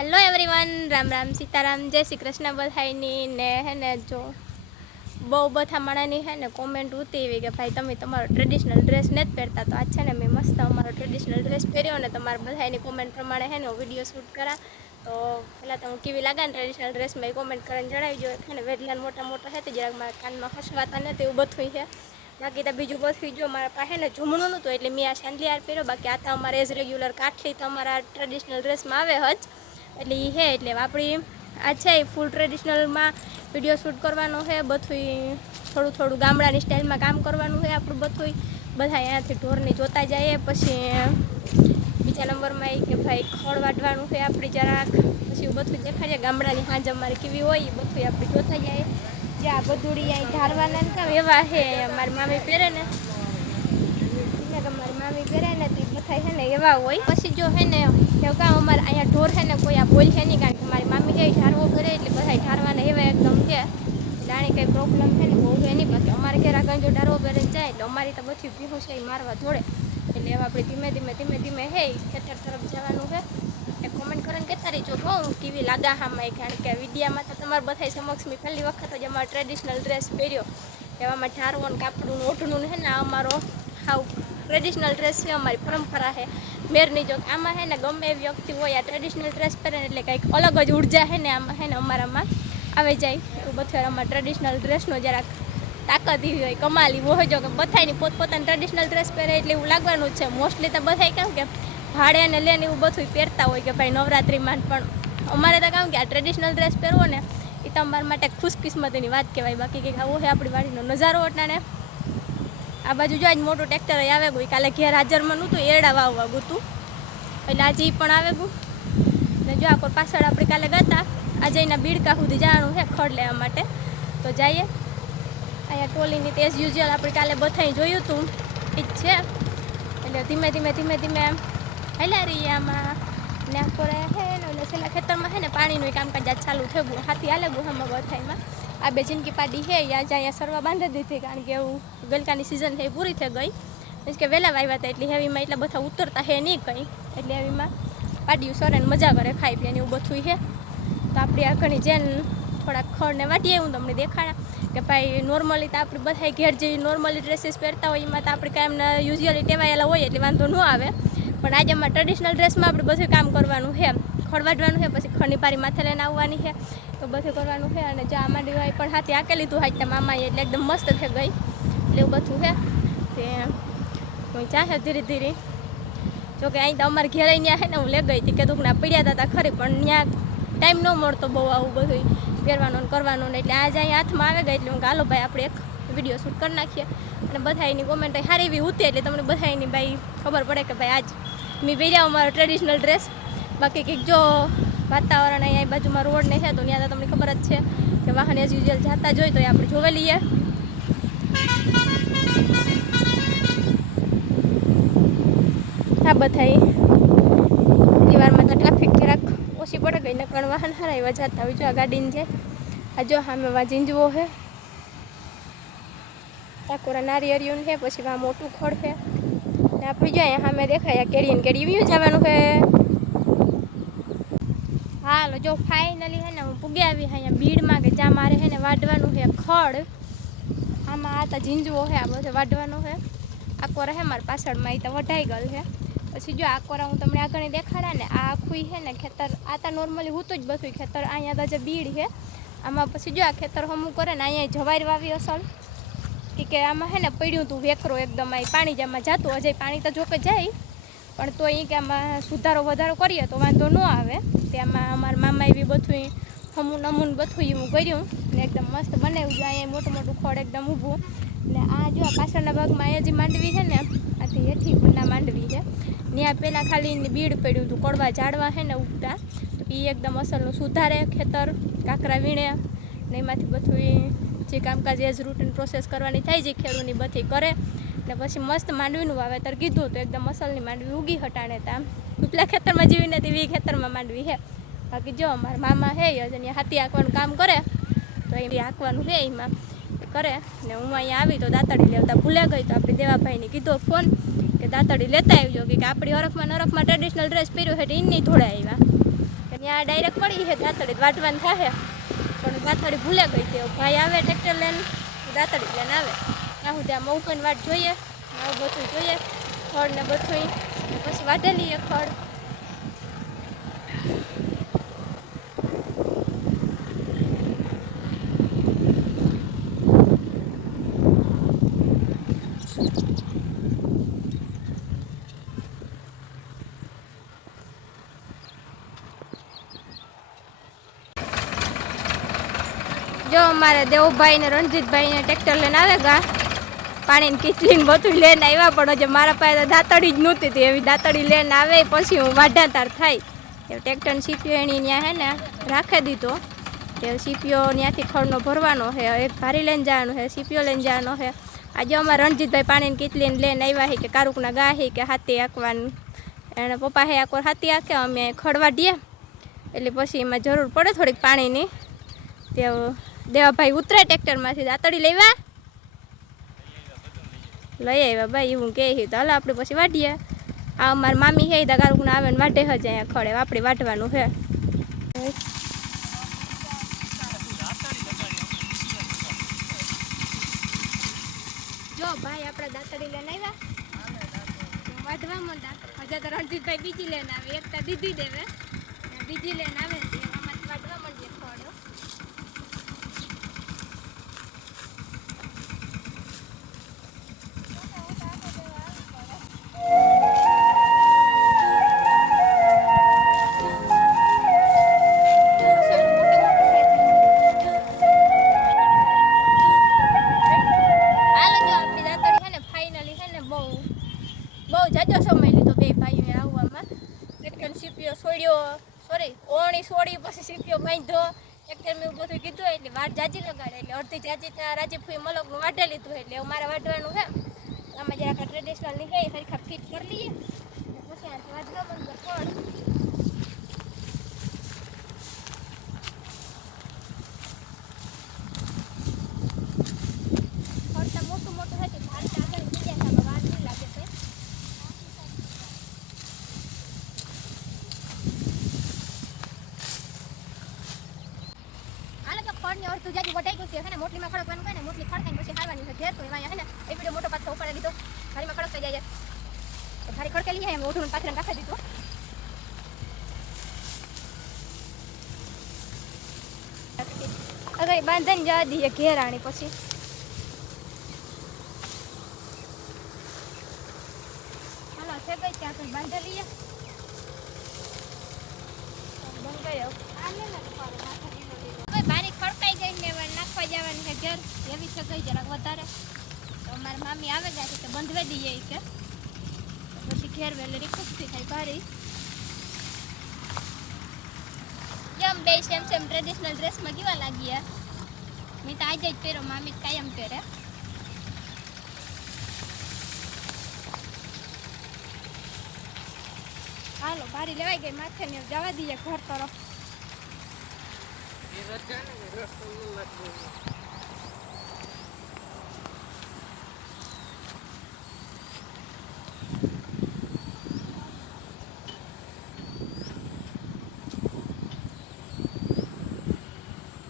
Hello everyone Ram Ram Sitaram, જય શ્રી કૃષ્ણ બધાઈની ને હે ને જો બહુ બધા માણાની હે ને કોમેન્ટ ઉતી કે ભાઈ તમે તમારો ટ્રેડિશનલ ડ્રેસ નથી પહેરતા, તો આજ છે ને મેં મસ્ત અમારો ટ્રેડિશનલ ડ્રેસ પહેર્યો ને તમારા બધાની કોમેન્ટ પ્રમાણે હે ને વીડિયો શૂટ કરા. તો પહેલાં તો હું કેવી લાગે ને ટ્રેડિશનલ ડ્રેસમાં એ કોમેન્ટ કરીને જણાવી જોઈએ છે ને વેડલાન મોટા મોટા છે તે જરાક મારા કાનમાં હસવાતા નથી એવું બધું છે બાકી તો બીજું બધું જો મારા પાસે ને જમણું નહોતું એટલે મેં આ શાંડલી હાર પહેર્યો. બાકી આ તો અમારે એઝ રેગ્યુલર કાઠલી તો અમારા ટ્રેડિશનલ ડ્રેસમાં આવે જ. એટલે એ હે એટલે આપણી આ છે એ ફૂલ ટ્રેડિશનલમાં વીડિયો શૂટ કરવાનો છે બધું થોડું થોડું ગામડાની સ્ટાઇલમાં કામ કરવાનું છે આપણું બધું બધા અહીંયાથી ઢોરને જોતા જઈએ પછી બીજા નંબરમાં એ કે ભાઈ ખળ વાટવાનું છે આપણી જરાક. પછી બધું દેખાડીએ. ગામડાની હાંજ અમારે કેવી હોય એ બધું આપણે જોતા જઈએ જ્યાં બધું અહીં ધારવાના કામ એવા છે મારી મામી પહેરે ને ને મારી મામી ઘરે ને તે બધા છે ને એવા હોય. પછી જો હે ને અમારે અહીંયા ઢોર છે ને કોઈ આ બોલ છે નહીં, કારણ કે મારી મામી જાય ઢારવો કરે એટલે બધા ઢારવાના એવા એકદમ છે. જાણે કંઈ પ્રોબ્લેમ છે ને બહુ છે નહીં, બાકી અમારે ઘેર આગળ જો ઢારવો જાય એટલે અમારી તો બધી ભીહું છે એ મારવા જોડે. એટલે એવા આપણે ધીમે ધીમે ધીમે ધીમે હે ખેતર તરફ જવાનું છે. એ કોમેન્ટ કરીને કહેતા રહીજો કહો હું કેવી કારણ કે વિડીયામાં તો તમારે બધા સમક્ષ મેં પહેલી વખત જ અમારો ટ્રેડિશનલ ડ્રેસ પહેર્યો. એવામાં ઢારવો ને કાપડું ને ઓઢણું ને ને અમારો હાવ ટ્રેડિશનલ ડ્રેસ છે, અમારી પરંપરા છે. મેરની જો આમાં છે ને ગમે એ વ્યક્તિ હોય, આ ટ્રેડિશનલ ડ્રેસ પહેરે એટલે કંઈક અલગ જ ઊર્જા છે ને આમાં છે ને અમારામાં આવી જાય. એવું બધું અમારા ટ્રેડિશનલ ડ્રેસનો જરાક તાકાત એવી હોય, કમાલી હોય. જો કે બધાની પોતપોતાની ટ્રેડિશનલ ડ્રેસ પહેરે એટલે એવું લાગવાનું છે. મોસ્ટલી તો બધા કેમ કે ભાડે ને લે ને એવું બધું પહેરતા હોય કે ભાઈ નવરાત્રિમાં પણ. અમારે તો કામ કે આ ટ્રેડિશનલ ડ્રેસ પહેરવો ને એ તમારા માટે ખુશકિસ્મતીની વાત કહેવાય. બાકી કંઈક આવો છે આપણી વાડીનો નજારો અટાણે. આ બાજુ જો આજ મોટું ટ્રેક્ટર આવે ગયું. કાલે ઘેર હાજરમાં નહોતું એરડા વાવવા ગયું એટલે આજે એ પણ આવે ગયું. ને જો આ કોઈ પાછળ આપણે કાલે ગતા આજે એના બીડકા સુધી જવાનું છે ખડ લેવા માટે. તો જઈએ. અહીંયા ટોલીની તેજ યુઝ્યુઅલ આપણે કાલે બથાઈ જોયું હતું એ જ છે. એટલે ધીમે ધીમે ધીમે ધીમે હેલા રહીએ આમાં. ને આ કોરા હે ને છેલ્લા ખેતરમાં છે ને પાણીનું કામકાજ ચાલુ થયું. હાથી હાલે ગુહામાં બધાયમાં. આ બે જિંદગી પાડી છે આજે અહીંયા સરવા બાંધી દીધી, કારણ કે એવું ગલકાની સિઝન છે પૂરી થઈ ગઈ. મીન્સ કે વહેલા વાવ્યા હતા, એટલે હેવીમાં એટલા બધા ઉતરતા હે નહીં કંઈ. એટલે હેવીમાં પાડ્યું સરે ને મજા કરે, ખાઈ પીને એવું બધું છે. તો આપણી આ ઘણી જેન થોડાક ખડને વાટીએ, હું તમને દેખાડા કે ભાઈ નોર્મલી તો આપણે બધા ઘેર જે નોર્મલી ડ્રેસીસ પહેરતા હોય, એમાં તો આપણે કાંઈ એમને યુઝ્યુઅલી ટેવાયેલા હોય, એટલે વાંધો ન આવે. પણ આજે આમાં ટ્રેડિશનલ ડ્રેસમાં આપણે બધું કામ કરવાનું છે ખડવાડવાનું છે, પછી ખડની પારી માથે લઈને આવવાની છે, તો બધું કરવાનું છે. અને જો આમાં ડીવાય પણ હાથે આકે લીધું હાથ મામાએ એટલે એકદમ મસ્ત થઈ ગઈ. એટલે એવું બધું છે. તે હું છે ધીરે ધીરે. જો કે અહીં તો અમારે ઘેર અહીંયા છે ને, હું લે ગઈ હતી કે ના પડ્યા હતા ખરી, પણ ત્યાં ટાઈમ ન મળતો બહુ આવું બધું પહેરવાનું ને કરવાનું ને, એટલે આજે અહીં હાથમાં આવે ગઈ, એટલે હું ગાલો ભાઈ, આપણે એક વીડિયો શૂટ કરી નાખીએ. અને બધા એની કોમેન્ટ સારી એવી ઉતી એટલે તમને બધા એની ભાઈ ખબર પડે કે ભાઈ, આજ મેં પહેર્યા અમારો ટ્રેડિશનલ ડ્રેસ બાકી કંઈક જો વાતાવરણ અહીંયા બાજુમાં રોડ ને છે, તો ત્યાં તો તમને ખબર જ છે કે વાહન એઝ યુઝ્યુઅલ જતા હોય તો આપણે જોવે લઈએ. આ બધાય. દિવારમાં તો ટ્રાફિક જરાક ઓછી પડે ગઈ નકણ વાહન હારા જતા હોય. જો આ ગાડીને છે, આ જો સામે વા જીંજવો છે. ટાકોરા નારિયેરિયું છે, પછી વા મોટું ખડ આપણે જો સામે દેખાય કેડી ને કેડી વ્યૂ જવાનું છે. હાલો, જો ફાઇનલી હે ને હું પૂગી આવી અહીંયા બીડમાં કે જ્યાં મારે હે ને વાઢવાનું છે ખડ, આમાં આ તો ઝીંજવો છે આ બધે વાઢવાનું છે આ કોરા હે મારા પાછળમાં એ તો વઢાઈ ગયેલ છે પછી જો આ કોરા હું તમને આગળ દેખાડા ને, આ આખું છે ને ખેતર, આ તો નોર્મલી હું તો જ બધું ખેતર, અહીંયા તો જે બીડ છે આમાં પછી જો આ ખેતર હમું કરે ને, અહીંયા જવારી વાવી અસલ. કે કે આમાં હે ને પડ્યું તું વેકરો એકદમ, આ પાણી જેમાં જતું, હજે પાણી તો જોકે જાય, પણ તો એ કે આમાં સુધારો વધારો કરીએ તો વાંધો ન આવે. તેમાં અમારા મામા એવી બધું હમું નમૂન બધું એવું કર્યું ને એકદમ મસ્ત બનાવ્યું છે. અહીંયા મોટું મોટું ખોળ એકદમ ઊભું. ને આ જો પાછળના ભાગમાં અહીંયા જે માંડવી છે ને, આથી હેઠી ગુના માંડવી છે. ત્યાં પહેલાં ખાલી બીડ પડ્યું હતું, કડવા ઝાડવા છે ને ઉગતા. તો એ એકદમ અસલનું સુધારે ખેતર, કાંકરા વીણે ને એમાંથી બધું જે કામકાજ એજ રૂટીન પ્રોસેસ કરવાની થાય છે, ખેડૂતની બધી કરે. ને પછી મસ્ત માંડવીનું વાવેતર કીધું તો એકદમ અસલની માંડવી ઉગી હટાણે તા. ઉપલા ખેતરમાં જેવી નથી એવી ખેતરમાં માંડવી હે. બાકી જો અમારા મામા હે જ અહીંયા હાથી આંકવાનું કામ કરે, તો એ આંકવાનું છે એમાં. કરે. ને હું અહીંયા આવી તો દાંતડી લેવતા ભૂલે ગઈ તો આપણે દેવાભાઈને કીધો ફોન કે દાંતડી લેતા આવજો, કે આપણી અરખમાં નરખમાં ટ્રેડિશનલ ડ્રેસ પહેર્યો એટલે એની થોડા આવ્યા. ત્યાં ડાયરેક્ટ પડી છે દાંતડી વાટવાનું થાય પણ દાંતડી ભૂલે ગઈ તે ભાઈ આવે ટ્રેક્ટર લઈને દાંતડી લઈને આવે. ના સુધી આ મૌકન વાટ જોઈએ આવું બધું જોઈએ ખડ ને બધું પછી વાઢેલી એ ખડ. જો અમારે દેવુભાઈ ને રણજીતભાઈ ને ટ્રેક્ટર લઈને આવે ગા પાણીની કિચલીને બધું લઈને આવ્યા, પણ હજી મારા પાસે તો દાંતડી જ નહોતી હતી. એવી દાંતડી લઈને આવે, પછી હું વાઢાતાર થાય. એ ટ્રેક્ટરને સીપીઓ એની ત્યાં હે ને, રાખી દીધો. કે સીપીઓ ત્યાંથી ખડનો ભરવાનો છે એક ભારી લઈને જવાનું છે સીપીઓ લઈને જવાનો છે આજે અમારા રણજીતભાઈ પાણીની કિચલીને લઈને આવ્યા છે કે કારુકના ગા છે કે હાથી આંકવાનું. એને પપ્પા હે આકોર હાથી આંકે, અમે ખડવા દઈએ. એટલે પછી એમાં જરૂર પડે થોડીક પાણીની. તે દેવાભાઈ ઉતરે ટ્રેક્ટરમાંથી. દાંતડી લેવા? લઈ આવ્યા ભાઈ એવું કહે છે તો આપણે પછી વાટીએ આ અમારા મામી હે દગારુકના આવે ને વાટે હજ અહીંયા ખડે. આપણે વાટવાનું છે. જો ભાઈ, આપણે દાંતડી લઈને આવ્યા. વાટવા માંડા હજા તો રણજીતભાઈ બીજી લઈને આવે. એકતા દીધી દેવે. બીજી લઈને આવે બહુ જાજો સમય લીધો બે ભાઈઓએ આવવામાં. ટ્રેક્ટર સીપીઓ છોડ્યો સોરી ઓણી છોડી પછી સીપીઓ બાંધ્યો. એક મેં એવું બધું કીધું એટલે વાટ જાજી લગાડે એટલે અડધી જાજી ત્યાં રાજીફુઈ મલકનું વાટે લીધું એટલે મારે વાટવાનું છે. આમાં જરાક ટ્રેડિશનલ નીકળી સરખા ફિટ કરી લઈએ. પછી વાટવા બંધ ખોડ ખોડતા મોટું મોટું હતું ભારે આગળ બીજા સામે વાર નહીં લાગે તો હાલે તો જાજી વટાઈ ગયું છે, હે ને? મોટલીમાં ખડકવાનું કહે ને મોટલી ખડકાઈને પછી હારવાની છે. ઘેર તો એમાં હે ને? એ વીડિયો મોટો પાછો ઉપાડી દીધો ભારીમાં થઈ જાય છે. ઘારી ખડકેલી છે એમ ઓઢું પાછળ રાખી દીધું. અગર બાંધન જવા દઈએ ઘેર આણી પછી હાલો છે ગઈ ત્યાં કંઈ બાંધી લઈએ બંધ કર્યો હવે બારી ખડકાઈ ગઈ ને હવે નાખવા જવાનું છે ઘેર એવી છે ગઈ જરાક વધારે તો મારા મામી આવે ગયા છે તો બંધવી દઈએ ઈ કે પછી ઘેર થાય ભારી કેમ બે સેમ સેમ ટ્રેડિશનલ ડ્રેસમાં કેવા લાગીએ મેં તો આજે જ પહેરો મામી કાયમ પહેરે હાલો ભારી લેવાઈ ગઈ માથે ને જવા દઈએ ઘર તરફ